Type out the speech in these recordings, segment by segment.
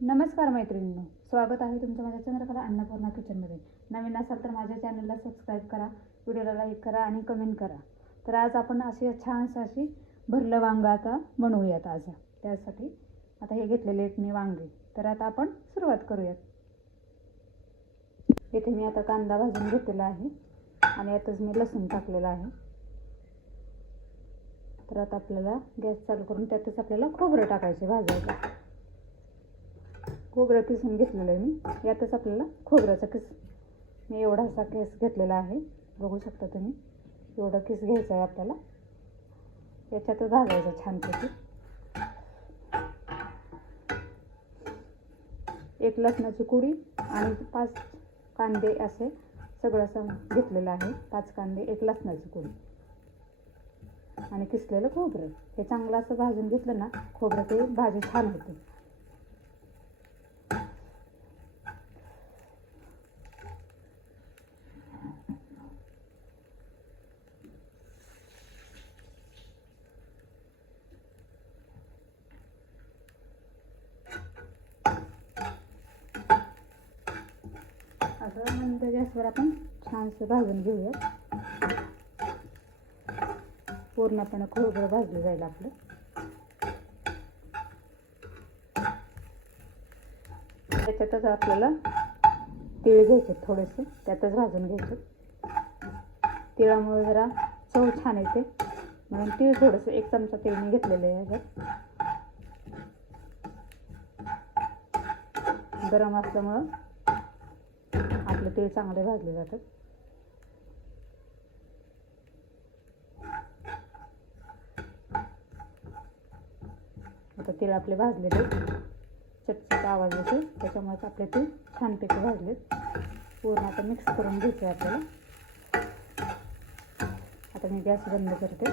नमस्कार मैत्रिणींनो स्वागत आहे तुमचं माझ्या चंद्रकला अन्नपूर्णा किचनमध्ये नवीन असाल तर माझ्या चॅनलला सबस्क्राईब करा व्हिडिओला लाईक करा आणि कमेंट करा. तर आज आपण अशी छानशी अशी भरलं वांग आता बनवूयात आज. त्यासाठी आता हे घेतलेले आहेत मी वांगे. तर आता आपण सुरुवात करूयात. इथे मी आता कांदा भाजून घेतलेला आहे आणि यातच मी लसूण टाकलेला आहे. तर आता आपल्याला गॅस चालू करून त्यातच आपल्याला खोबरं टाकायचे भाजायला. खोबरं किसून घेतलेलं आहे मी. यातच आपल्याला खोबऱ्याचा किस मी एवढासा केस घेतलेला आहे. बघू शकता तुम्ही. एवढा किस घ्यायचा आहे आपल्याला. याच्यातच घालायचं छानपैकी. एक लसणाची कुडी आणि पाच कांदे असे सगळं असं घेतलेलं आहे. पाच कांदे एक लसणाची कुडी. आणि किसलेलं खोबरं. हे चांगलं असं भाजून घेतलं ना खोबरं ते भाजी छान होते. असं मंद गॅसवर आपण छानसं भाजून घेऊया. पूर्णपणे खोबरं भाजलं जाईल आपलं. त्याच्यातच आपल्याला तीळ घ्यायचे थोडेसे त्यातच भाजून घ्यायचे. तिळामुळे जरा चव छान येते. म्हणून तीळ थोडंसं एक चमचा तीळ मी घेतलेलं आहे ह्याच्यात गरम असल्यामुळं आपले तीळ चांगले भाजले जातात आता तीळ आपले भाजलेले चटचट आवाज येतो त्याच्यामुळेच आपले तीळ छानपैकी भाजलेत. पूर्ण आता मिक्स करून घ्यायचे आपल्याला. आता मी गॅस बंद करते.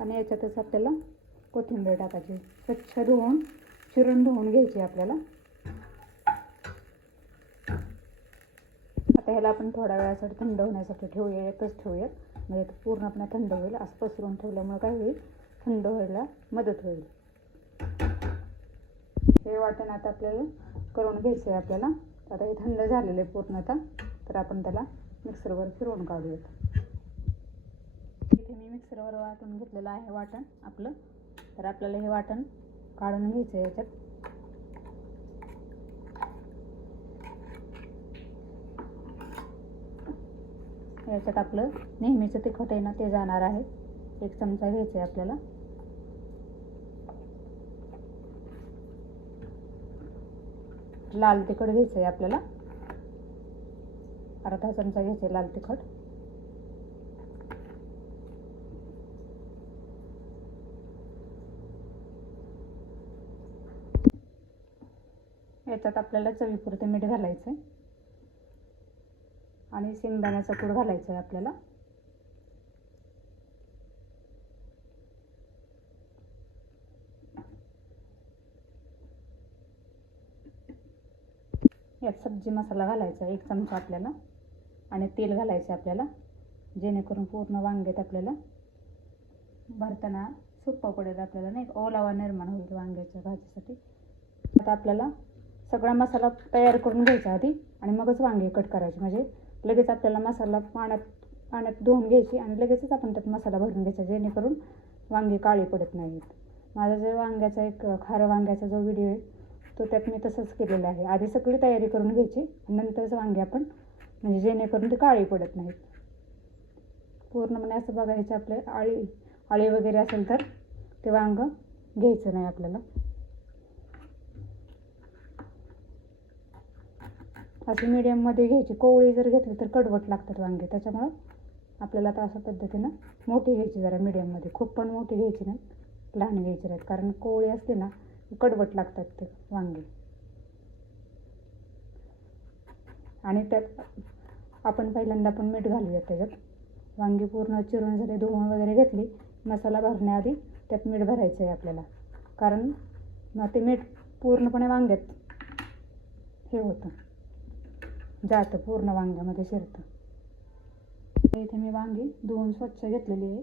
आणि याच्यातच आपल्याला कोथिंबीर टाकायची. स्वच्छ धुवून चिरून धुवून घ्यायची आपल्याला. आता ह्याला आपण थोड्या वेळासाठी थंड होण्यासाठी ठेवूया एकच ठेवूया म्हणजे ते पूर्णपणे थंड होईल असं पसरून ठेवल्यामुळे काय होईल? थंड व्हायला मदत होईल. हे वाटण आता आपल्याला करून घ्यायचं आहे आपल्याला. आता हे थंड झालेलं आहे पूर्णतः तर आपण त्याला मिक्सरवर फिरवून काढूयात. इथे मी मिक्सरवर वाटून घेतलेलं आहे वाटण आपलं. तर आपल्याला हे वाटण काढून घ्यायचं आहे याच्यात. याच्यात आपलं नेहमीचं तिखट आहे ना ते जाणार आहे. एक चमचा घ्यायचा आहे आपल्याला. लाल तिखट घ्यायचं आहे आपल्याला. अर्धा चमचा घ्यायचं आहे लाल तिखट. याच्यात आपल्याला चवीपुरते मीठ घालायचं आहे आणि शेंगदाण्याचा कूड घालायचा आहे आपल्याला. यात सब्जी मसाला घालायचा एक चमचा आपल्याला आणि तेल घालायचं आपल्याला जेणेकरून पूर्ण वांग्यात आपल्याला. भरताना सोपं पडेल आपल्याला नाही ओलावा निर्माण होईल वांग्याच्या भाजीसाठी. आता आपल्याला सगळा मसाला तयार करून घ्यायचा आधी आणि मगच वांगे कट करायचे. म्हणजे लगेच आपल्याला मसाला पाण्यात पाण्यात धुवून घ्यायची आणि लगेचच आपण त्यात मसाला भरून घ्यायचा जेणेकरून वांगे काळी पडत नाहीत. माझा जो वांग्याचा एक खारं वांग्याचा जो व्हिडिओ आहे तो त्यात मी तसंच केलेला आहे. आधी सगळी तयारी करून घ्यायची नंतरच वांगे आपण म्हणजे जेणेकरून ते काळी पडत नाहीत. पूर्णपणे असं बघायचं आपले आळी आळी वगैरे असेल तर ते वांगं घ्यायचं नाही आपल्याला. अशी मीडियममध्ये घ्यायची. कोवळी जर घेतली तर कडवट लागतात वांगे. त्याच्यामुळं आपल्याला आता अशा पद्धतीनं मोठी घ्यायची जरा मीडियममध्ये खूप पण मोठी घ्यायची नाही. लहान घ्यायची नाहीत. कारण कोवळी असते ना कडवट लागतात ते वांगे. आणि त्यात आपण पहिल्यांदा पण मीठ घालूयात त्याच्यात. वांगी पूर्ण चिरून झाले धुवून वगैरे घेतली मसाला भरण्याआधी त्यात मीठ भरायचं आहे आपल्याला. कारण मग ते मीठ पूर्णपणे वांग्यात हे होतं. जातं पूर्ण वांग्यामध्ये शिरतं. इथे मी वांगी धुवून स्वच्छ घेतलेली आहे.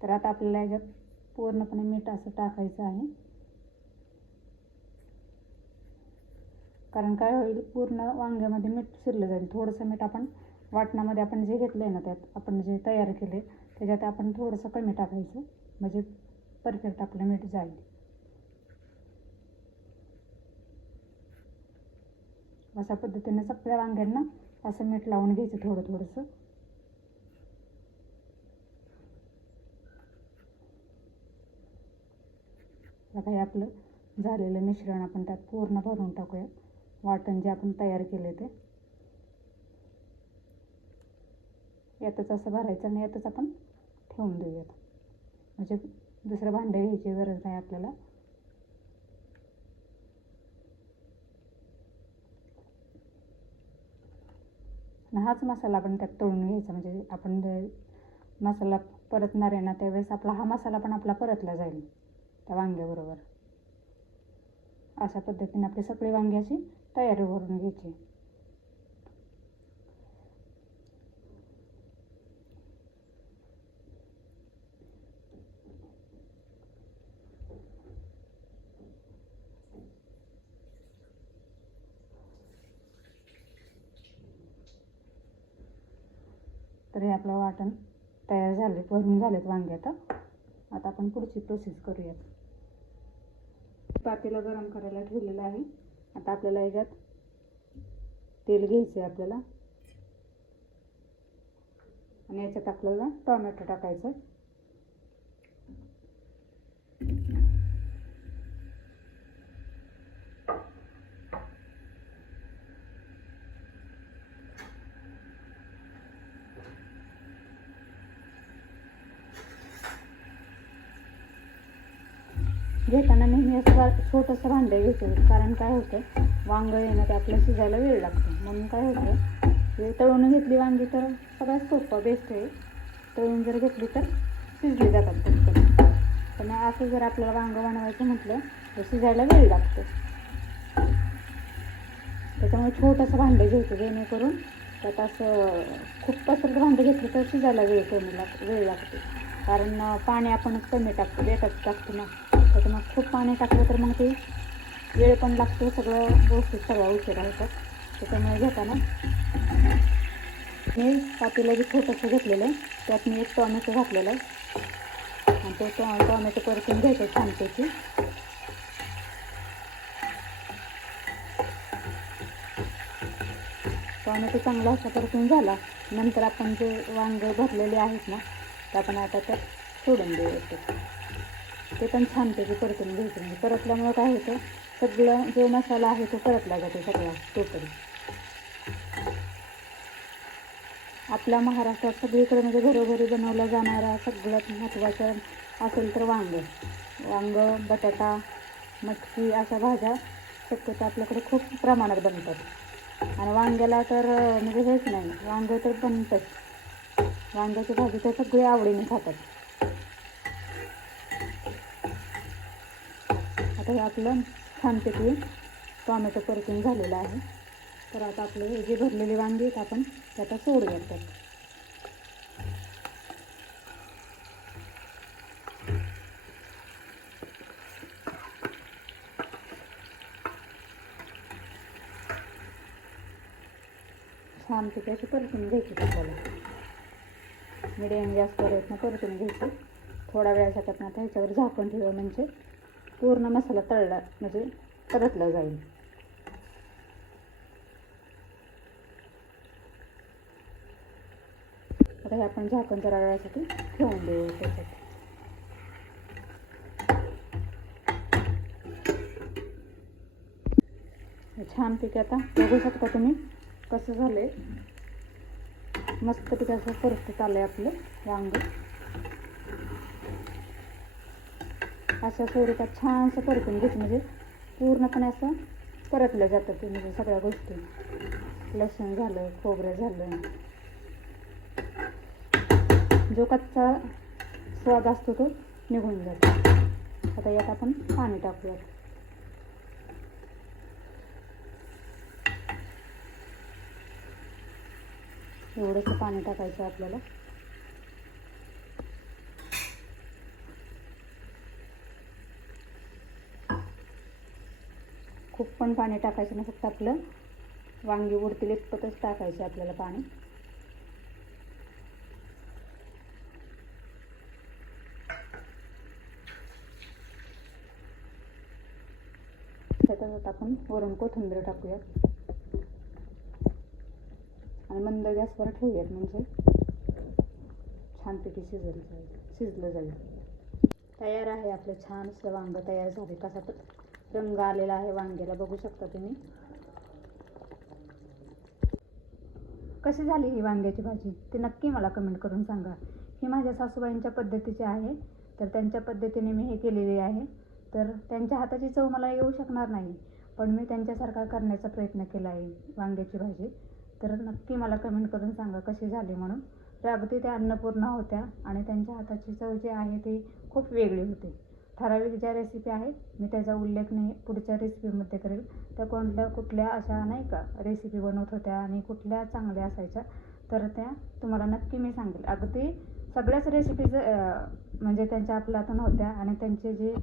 तर आता आपल्याला याच्यात पूर्णपणे मीठ असं टाकायचं आहे. कारण काय होईल पूर्ण वांग्यामध्ये मीठ शिरलं जाईल. थोडंसं मीठ आपण वाटणामध्ये आपण जे घेतलं आहे ना त्यात आपण जे तयार केले त्याच्यात आपण थोडंसं कमी टाकायचं. म्हणजे परफेक्ट आपलं मीठ जाईल. अशा पद्धतीने सगळ्या वांग्यांना असं मीठ लावून घ्यायचं थोडं थोडंसं. बघा हे आपलं झालेलं मिश्रण आपण त्यात पूर्ण भरून टाकूया. वाटण जे आपण तयार केले ते. यातच असं भरायचं आणि यातच आपण ठेवून देऊयात. म्हणजे दुसरं भांडं घ्यायची गरज नाही आपल्याला. आणि हाच मसाला आपण त्यात तळून घ्यायचा. म्हणजे आपण जे मसाला परतणार आहे ना त्यावेळेस आपला हा मसाला पण आपला परतला जाईल. त्या वांग्याबरोबर. अशा पद्धतीने आपली सगळी वांग्याची तयारी करून घ्यायची. तर हे आपलं वाटण तयार झाले भरून झालेत वांगे आता. आता आपण पुढची प्रोसेस करूयात. पातेला गरम करायला ठेवलेलं आहे. आता आपल्याला याच्यात तेल घ्यायचं आहे आपल्याला. आणि याच्यात आपल्याला टोमॅटो टाकायचं घेताना नेहमी असं छोटंसं भांडं घेते कारण काय होतं वांगं येणं ते आपल्या शिजायला वेळ लागतो. म्हणून काय होतं हे तळून घेतली वांगी तर सगळ्यात सोपं बेस्ट आहे. तळून जर घेतली तर शिजली जातात पटकन. पण असं जर आपल्याला वांगं बनवायचं म्हटलं तर शिजायला वेळ लागतो. त्याच्यामुळे छोटंसं भांडं घ्यायचं जेणेकरून त्यात असं खूप पसरत भांडं घेतलं तर शिजायला वेळ कमी लाग वेळ लागते. कारण पाणी आपण कमी टाकतो बेटात टाकतो ना. तर मग खूप पाणी टाकलं तर मग ते वेळ पण लागतो सगळं गोष्टी सगळ्या उशिरा होतात त्याच्यामुळे घेताना मी पातीला जे छोटंसं घेतलेलं आहे त्यात मी एक टॉमॅटो घातलेलं आहे. आणि ते टॉ टॉमॅटो परतून घ्यायचं छानपैकी. टॉमॅटो चांगला असा परतून झाला. नंतर आपण जे वांगे भरलेले आहेत ना ते आपण आता त्यात सोडून देऊ. ते पण छानपैकी परतून घ्यायचं म्हणजे परतल्यामुळं काय होतं सगळं जो मसाला आहे तो परतला जातो सगळा टोटल आपल्या महाराष्ट्रात सगळीकडे म्हणजे घरोघरी बनवला जाणारा सगळ्यात महत्त्वाचं असेल तर वांग. वांग बटाटा मटकी अशा भाज्या शक्यतो आपल्याकडे खूप प्रमाणात बनतात. आणि वांग्याला तर म्हणजे हेच नाही वांग तर बनतंच. वांग्याची भाजी तर सगळे आवडीने खातात. आता हे आपलं छानपैकी टॉमॅटो परतून झालेलं आहे. तर आता आपले हे जे भरलेली वांगी आहेत आपण त्याचा सोड घालतात छान छानपैकी अशी परतून घ्यायची आपल्याला. मिडियम गॅसवर आहेत ना परतून घ्यायची. थोडा वेळासाठी आपण आता ह्याच्यावर झाकण ठेवा म्हणजे पूर्ण मसाला तळला म्हणजे परतला जाईल. आता हे आपण झाकण जरा वेळासाठी ठेवून देऊ त्याच्यात. छान छानपैकी आता बघू शकता तुम्ही कसं झालं आहे मस्त मस्तपैकी असं परत आलं आहे आपलं वांग. अशा स्वरूपात छानसं परतून घेत. म्हणजे पूर्णपणे असं परतलं जातं ते म्हणजे सगळ्या गोष्टी. लसूण झालं खोबरं झालं. जो कच्चा स्वाद असतो तो निघून जातो. आता यात आपण पाणी टाकूयात. एवढंसं पाणी टाकायचं आपल्याला. खूप पण पाणी टाकायचं ना फक्त आपलं वांगी उडतील इतपतच टाकायचे आपल्याला पाणी. त्याच्यात आपण वरून कोथिंबीर टाकूयात. आणि मंद गॅसवर ठेवूयात म्हणजे छानपैकी शिजलं जाईल. शिजलं जाईल. तयार आहे आपलं छान असं वांग तयार झाले कसा रंग आलेला आहे वांग्याला. बघू शकता तुम्ही. कशी झाली ही वांग्याची भाजी? ती नक्की मला कमेंट करून सांगा. ही माझ्या सासूबाईंच्या पद्धतीची आहे. तर त्यांच्या पद्धतीने मी हे केलेली आहे. तर त्यांच्या हाताची चव मला येऊ शकणार नाही. पण मी त्यांच्यासारखा करण्याचा प्रयत्न केला आहे वांग्याची भाजी. तर नक्की मला कमेंट करून सांगा कशी झाली म्हणून. तर अगदी त्या अन्नपूर्णा होत्या आणि त्यांच्या हाताची चव जी आहे ती खूप वेगळी होती. ठराविक ज्या रेसिपी आहेत मी त्याचा उल्लेख नाही पुढच्या रेसिपीमध्ये करेल. त्या कोणत्या कुठल्या अशा नाही का रेसिपी बनवत होत्या आणि कुठल्या चांगल्या असायच्या तर त्या तुम्हाला नक्की मी सांगेल. अगदी सगळ्याच रेसिपीज म्हणजे त्यांच्या आपल्यातून होत्या आणि त्यांची जी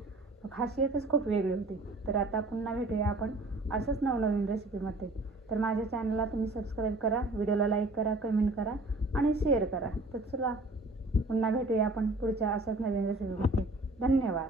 खासियतच खूप वेगळी होती. तर आता पुन्हा भेटूया आपण असंच नवनवीन रेसिपीमध्ये तर माझ्या चॅनलला तुम्ही सबस्क्राईब करा व्हिडिओला लाईक करा कमेंट करा आणि शेअर करा. तर चला पुन्हा भेटूया आपण पुढच्या अशाच नवीन रेसिपीमध्ये धन्यवाद.